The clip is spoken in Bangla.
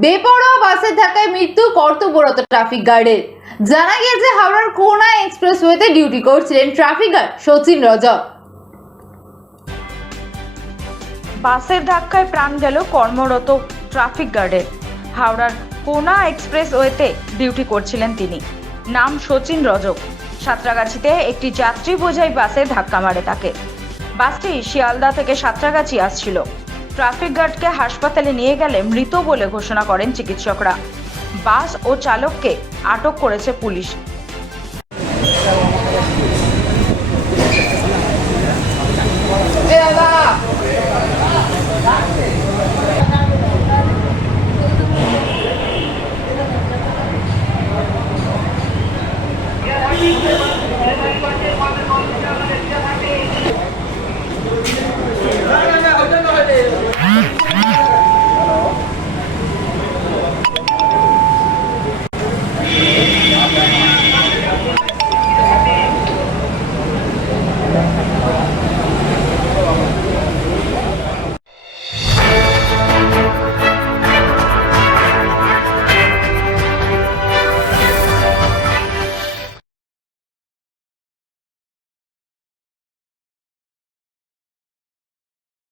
বেপরোয়া বাসের ধাক্কায় মৃত্যু কর্তব্যরত ট্রাফিক গার্ডের জানা গিয়েছে, হাওড়ার কোনা এক্সপ্রেসওয়েতে ডিউটি করছিলেন ট্রাফিক গার্ড সচিন রজক। বাসের ধাক্কায় প্রাণ গেল কর্মরত ট্রাফিক গার্ডের হাওড়ার কোনা এক্সপ্রেসওয়েতে ডিউটি করছিলেন তিনি। নাম সচিন রজক। সাঁতরাগাছিতে একটি যাত্রী বোঝাই বাসে ধাক্কা মারে তাকে। বাসটি শিয়ালদা থেকে সাঁতরাগাছি আসছিল। ট্রাফিক গার্ডকে হাসপাতালে নিয়ে গেলে মৃত বলে ঘোষণা করেন চিকিৎসকরা। বাস ও চালককে আটক করেছে পুলিশ।